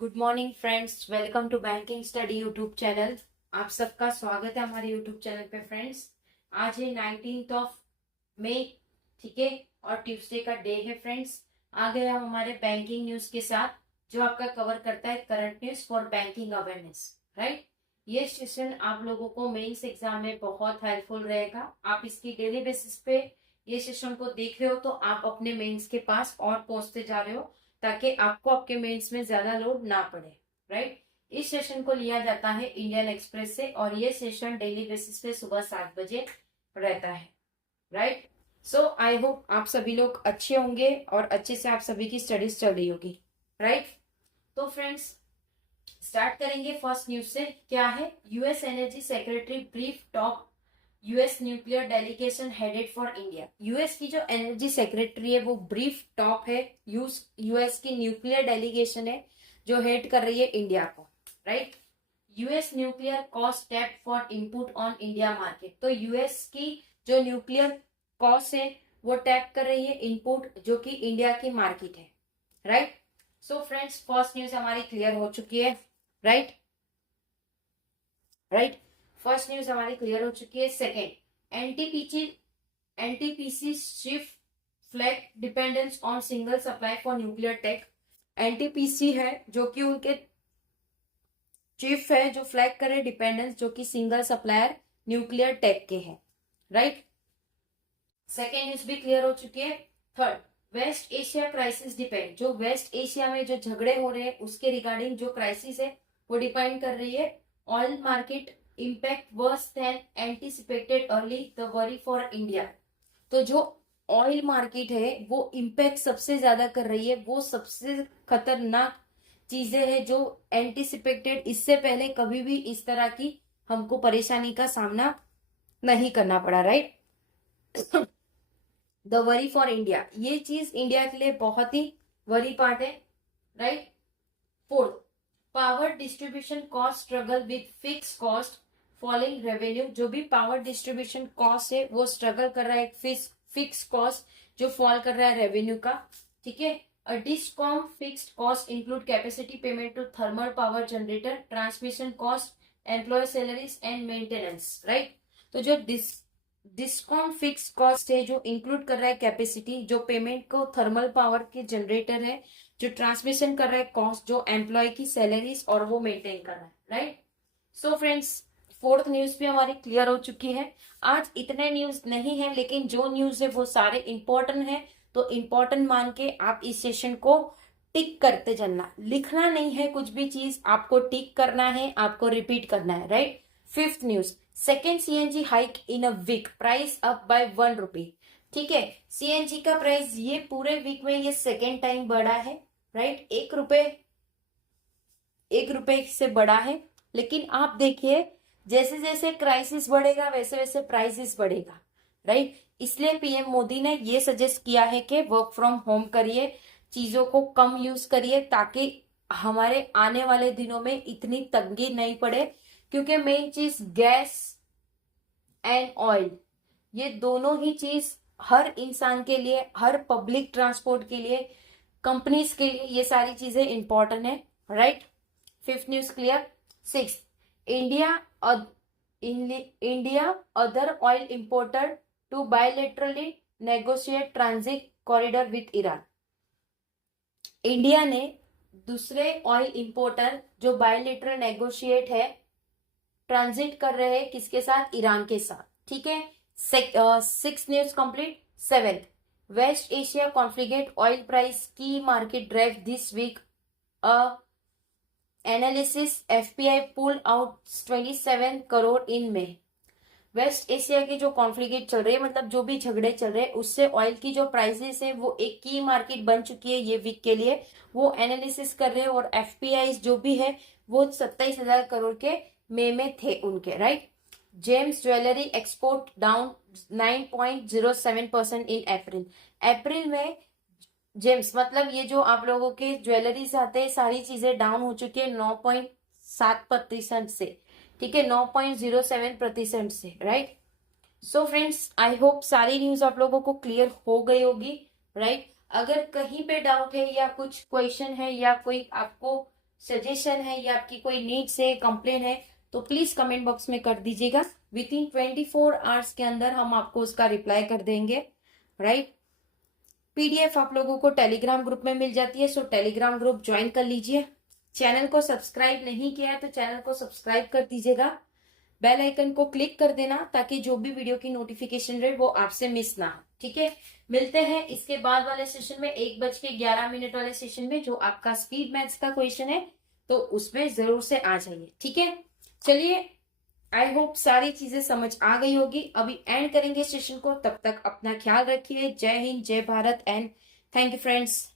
Good morning friends, welcome to banking study YouTube channel. आप सबका स्वागत है हमारे यूट्यूब चैनल पे फ्रेंड्स। आज है 19th ऑफ मई, ठीक है, और ट्यूसडे का डे है फ्रेंड्स। आ गए हम हमारे बैंकिंग न्यूज के साथ, जो आपका कवर करता है current news for banking awareness, right. ये सेशन आप लोगों को मेंस एग्जाम में बहुत हेल्पफुल रहेगा। आप इसकी डेली बेसिस पे ये सेशन को देख रहे हो तो आप अपने मेंस के पास और पहुंचते जा रहे हो, ताकि आपको आपके मेंस में ज्यादा लोड ना पड़े, राइट। इस सेशन को लिया जाता है इंडियन एक्सप्रेस से, और ये सेशन डेली बेसिस पे सुबह 7 बजे रहता है, राइट। सो आई होप आप सभी लोग अच्छे होंगे और अच्छे से आप सभी की स्टडीज चल रही होगी, राइट। तो फ्रेंड्स, स्टार्ट करेंगे फर्स्ट न्यूज से। क्या है? US energy secretary brief talk US nuclear delegation headed for India. US की जो एनर्जी सेक्रेटरी है वो ब्रीफ टॉप है, यूएस की न्यूक्लियर डेलीगेशन है जो हेड कर रही है इंडिया को, right. US nuclear cost tap for input on India market. तो यूएस की जो न्यूक्लियर कॉस्ट है वो टैप कर रही है इनपुट जो कि इंडिया की मार्केट है, right. So friends, first news हमारी क्लियर हो चुकी है, राइट, राइट। फर्स्ट न्यूज हमारी क्लियर हो चुकी है। Second, NTPC shift flag dependence on single supply for nuclear tech. NTPC है जो कि उनके चीफ है जो फ्लैग करे डिपेंडेंस जो कि सिंगल सप्लायर न्यूक्लियर टेक के हैं, राइट। सेकेंड न्यूज भी क्लियर हो चुकी है। Third, west Asia crisis depend. जो वेस्ट एशिया में जो झगड़े हो रहे हैं उसके रिगार्डिंग जो क्राइसिस है वो डिपेंड कर रही है oil market impact worse than anticipated early the worry for India. तो जो ऑयल मार्केट है वो इम्पैक्ट सबसे ज्यादा कर रही है, वो सबसे खतरनाक चीजें हैं जो एंटिसिपेटेड, इससे पहले कभी भी इस तरह की हमको परेशानी का सामना नहीं करना पड़ा, right. The worry for India, ये चीज इंडिया के लिए बहुत ही वरी पार्ट है, right. Fourth, power distribution cost struggle with fix cost falling revenue. जो भी पावर डिस्ट्रीब्यूशन कॉस्ट है वो स्ट्रगल कर रहा है फिक्स कॉस्ट जो फॉल कर रहा है रेवेन्यू का, ठीक है। A discom fixed cost include capacity payment to thermal power generator, transmission cost, employee salaries and maintenance, right. तो जो डिस्कॉम फिक्स कॉस्ट है जो इंक्लूड कर रहा है कैपेसिटी, जो पेमेंट को थर्मल पावर के जनरेटर है, जो ट्रांसमिशन कर रहा है कॉस्ट, जो एम्प्लॉय की सैलरीज और वो मेंटेन कर रहा है, right. So friends, fourth news भी हमारी क्लियर हो चुकी है। आज इतने न्यूज नहीं है, लेकिन जो न्यूज है वो सारे इंपॉर्टेंट है, तो इंपॉर्टेंट मान के आप इस सेशन को टिक करते चलना। लिखना नहीं है कुछ भी चीज, आपको टिक करना है, आपको रिपीट करना है, right. Fifth news, second CNG hike in a week, price up by ₹1। ठीक है, सीएनजी का प्राइस ये पूरे वीक में ये सेकेंड टाइम बढ़ा है, राइट। ₹1 से बढ़ा है। लेकिन आप देखिए, जैसे जैसे क्राइसिस बढ़ेगा वैसे वैसे प्राइसेस बढ़ेगा, राइट। इसलिए पीएम मोदी ने ये सजेस्ट किया है कि वर्क फ्रॉम होम करिए, चीजों को कम यूज करिए, ताकि हमारे आने वाले दिनों में इतनी तंगी नहीं पड़े। क्योंकि मेन चीज गैस एंड ऑयल, ये दोनों ही चीज हर इंसान के लिए, हर पब्लिक ट्रांसपोर्ट के लिए, कंपनीज के लिए ये सारी चीजें इंपॉर्टेंट है, right. Fifth news clear. Six, India other oil importer to bilaterally negotiate transit corridor with Iran. India ने दूसरे ऑयल इंपोर्टर जो बायलैटरल नेगोशिएट है, ट्रांजिट कर रहे हैं किसके साथ? ईरान के साथ, ठीक है। Six news complete. Seventh, west Asia conflict oil price की market drive this week analysis FPI pull out 27 crore इन में। वेस्ट एशिया की जो कॉन्फ्लिक्ट चल रही है, मतलब जो भी झगड़े चल रहे हैं, उससे ऑयल की जो प्राइसेस है वो एक की मार्केट बन चुकी है ये वीक के लिए, वो एनालिसिस कर रहे हैं। और एफपीआई जो भी है वो 27,000 करोड़ के में थे उनके, right. James jewellery export down 9.07% इन अप्रैल में जेम्स मतलब ये जो आप लोगों के ज्वेलरीज आते हैं, सारी चीजें डाउन हो चुकी है 9.7% से, ठीक है, 9.07% से, right. So friends, I hope सारी न्यूज आप लोगों को क्लियर हो गई होगी, राइट। अगर कहीं पे डाउट है या कुछ क्वेश्चन है या कोई आपको सजेशन है या आपकी कोई नीड्स है, कंप्लेन है, तो प्लीज कमेंट बॉक्स में कर दीजिएगा। विद इन 24 आवर्स के अंदर हम आपको उसका रिप्लाई कर देंगे, राइट। पीडीएफ आप लोगों को टेलीग्राम ग्रुप में मिल जाती है, सो टेलीग्राम ग्रुप ज्वाइन कर लीजिए। चैनल को सब्सक्राइब नहीं किया है तो चैनल को सब्सक्राइब कर दीजिएगा। बेल आइकन को क्लिक कर देना ताकि जो भी वीडियो की नोटिफिकेशन रहे वो आपसे मिस ना हो, ठीक है। मिलते हैं इसके बाद वाले सेशन में, 1:11 वाले सेशन में, जो आपका स्पीड मैथ्स का क्वेश्चन है, तो उसमें जरूर से आ जाइए, ठीक है। चलिए, आई होप सारी चीजें समझ आ गई होगी। अभी एंड करेंगे सेशन को, तब तक अपना ख्याल रखिए। जय हिंद, जय Bharat and thank you friends.